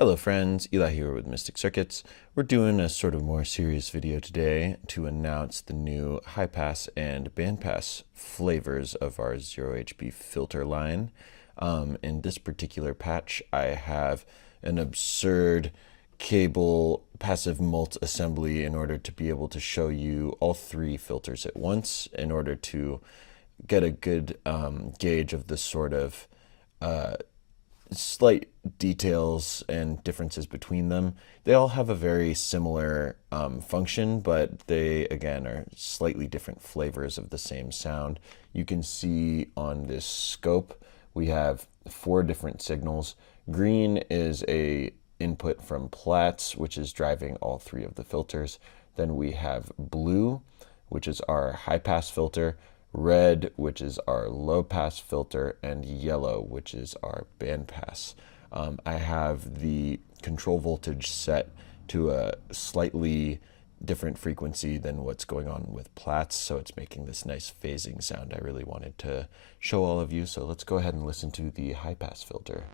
Hello friends, Eli here with Mystic Circuits. We're doing a sort of more serious video today to announce the new high pass and bandpass flavors of our 0HB filter line. In this particular patch, I have an absurd cable passive mult assembly in order to be able to show you all three filters at once in order to get a good gauge of the sort of slight details and differences between them. They all have a very similar function, but they again are slightly different flavors of the same sound. You can see on this scope we have 4 different signals. Green is a input from Platts, which is driving all 3 of the filters. Then we have blue, which is our high pass filter, red, which is our low pass filter, and yellow, which is our bandpass. I have the control voltage set to a slightly different frequency than what's going on with Platts, so it's making this nice phasing sound I really wanted to show all of you. So let's go ahead and listen to the high pass filter.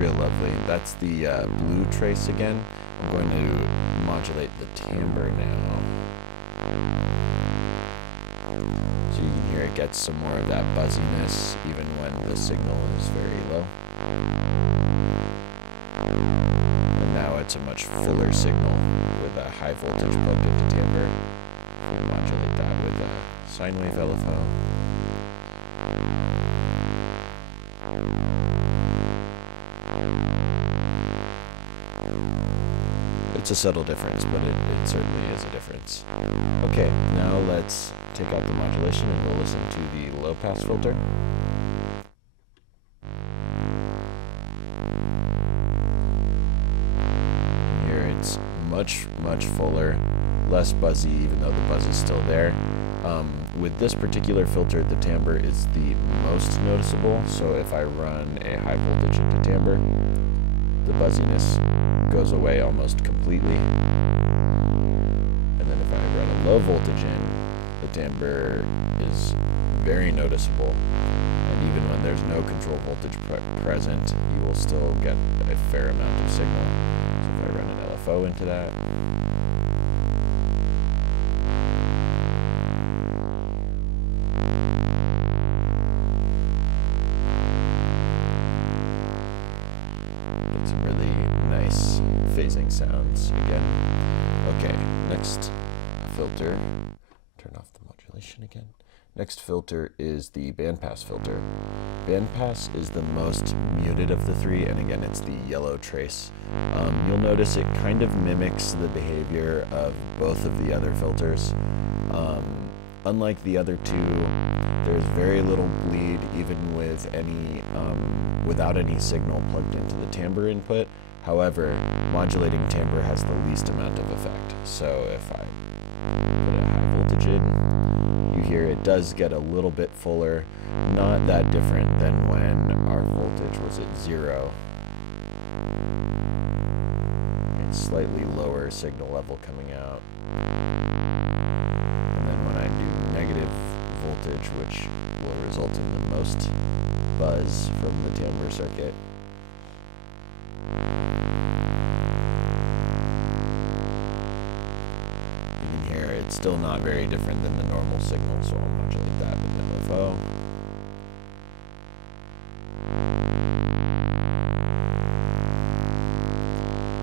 Real lovely. That's the blue trace again. I'm going to modulate the timbre now. So you can hear it gets some more of that buzziness even when the signal is very low. And now it's a much fuller signal with a high voltage plugged into timbre. We'll modulate that with a sine wave LFO. It's a subtle difference, but it certainly is a difference. Okay, now let's take out the modulation and we'll listen to the low pass filter. Here it's much fuller, less buzzy, even though the buzz is still there. With this particular filter, the timbre is the most noticeable, so if I run a high voltage into timbre, the buzziness goes away almost completely. And then if I run a low voltage in, the timbre is very noticeable. And even when there's no control voltage present, you will still get a fair amount of signal. So if I run an LFO into that, some really nice phasing sounds again. Okay, next filter. Turn off the modulation again. Next filter is the bandpass filter. Bandpass is the most muted of the 3, and again, it's the yellow trace. You'll notice it kind of mimics the behavior of both of the other filters. Unlike the other 2, there's very little bleed even with any without any signal plugged into the timbre input. However, modulating timbre has the least amount of effect. So if I put a high voltage in, you hear it does get a little bit fuller, not that different than when our voltage was at 0. It's slightly lower signal level coming out. And then when I do negative voltage, which will result in the most buzz from the timbre circuit, you can hear it's still not very different than the normal signal, so I'll modulate that with an LFO.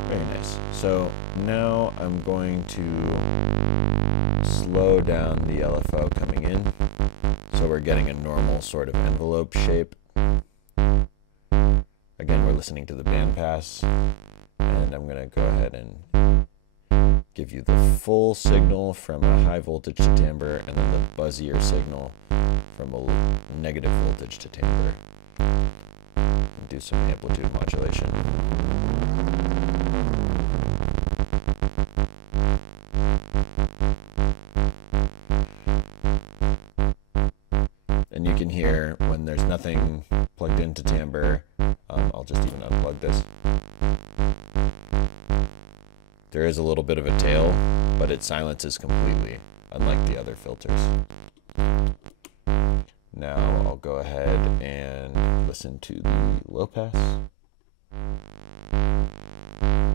Very nice. So now I'm going to slow down the LFO coming in, so we're getting a normal sort of envelope shape. Again, we're listening to the bandpass, and I'm going to go ahead and give you the full signal from a high voltage to timbre, and then the buzzier signal from a negative voltage to timbre. And do some amplitude modulation. And you can hear when there's nothing plugged into timbre. I'll just even unplug this. There is a little bit of a tail, but it silences completely, unlike the other filters. Now I'll go ahead and listen to the low pass.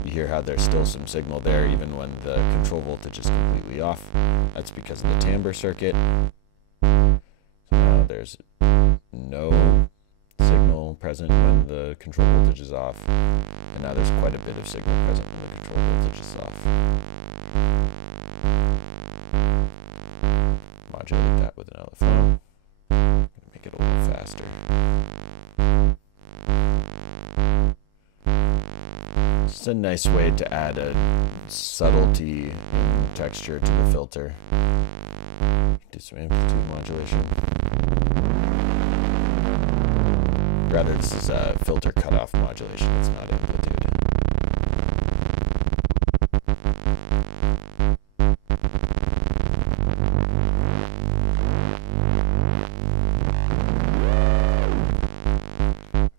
You hear how there's still some signal there even when the control voltage is completely off. That's because of the timbre circuit. So now there's no signal present when the control voltage is off, and now there's quite a bit of signal present when the control voltage is off. Modulate that with an LFO. Make it a little faster. It's a nice way to add a subtlety and texture to the filter. Do some amplitude modulation. Rather, this is a filter cutoff modulation, it's not amplitude.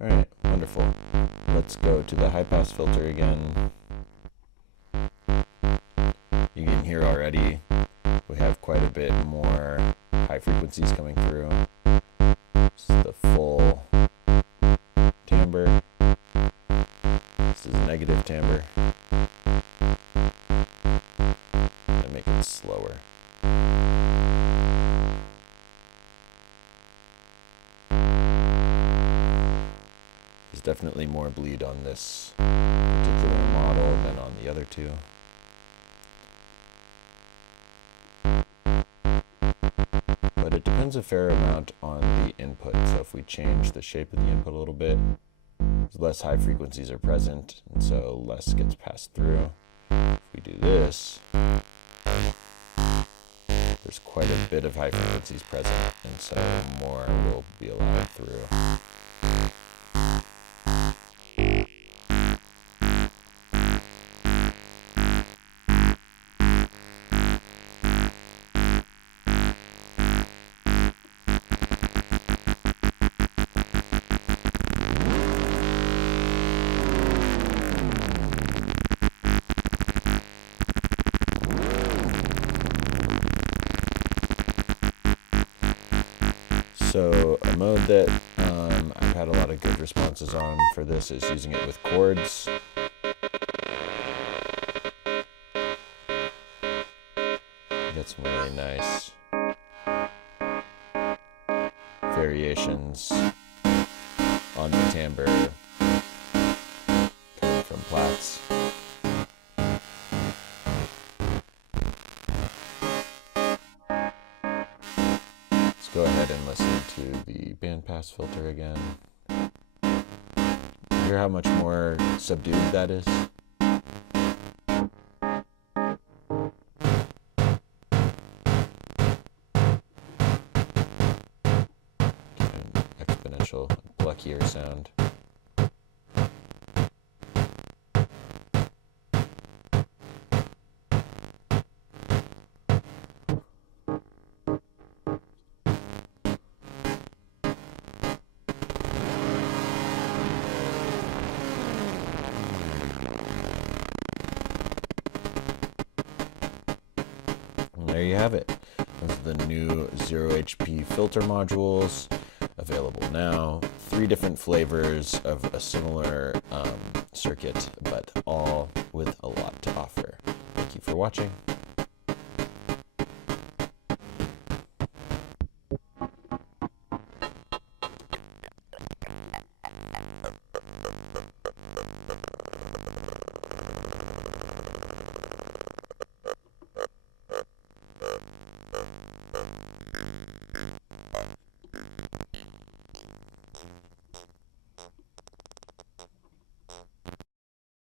Alright, wonderful. Let's go to the high pass filter again. You can hear already we have quite a bit more high frequencies coming through. This is the full timbre. This is negative timbre. I make it slower. There's definitely more bleed on this particular model than on the other two. But it depends a fair amount on the input. So if we change the shape of the input a little bit, less high frequencies are present, and so less gets passed through. If we do this, there's quite a bit of high frequencies present, and so more will be allowed through. So a mode that I've had a lot of good responses on for this is using it with chords. Get some really nice variations on the timbre coming from flats. Go ahead and listen to the bandpass filter again. Hear how much more subdued that is? An exponential, pluckier sound. There you have it. Those are the new 0HP filter modules available now. 3 different flavors of a similar circuit, but all with a lot to offer. Thank you for watching.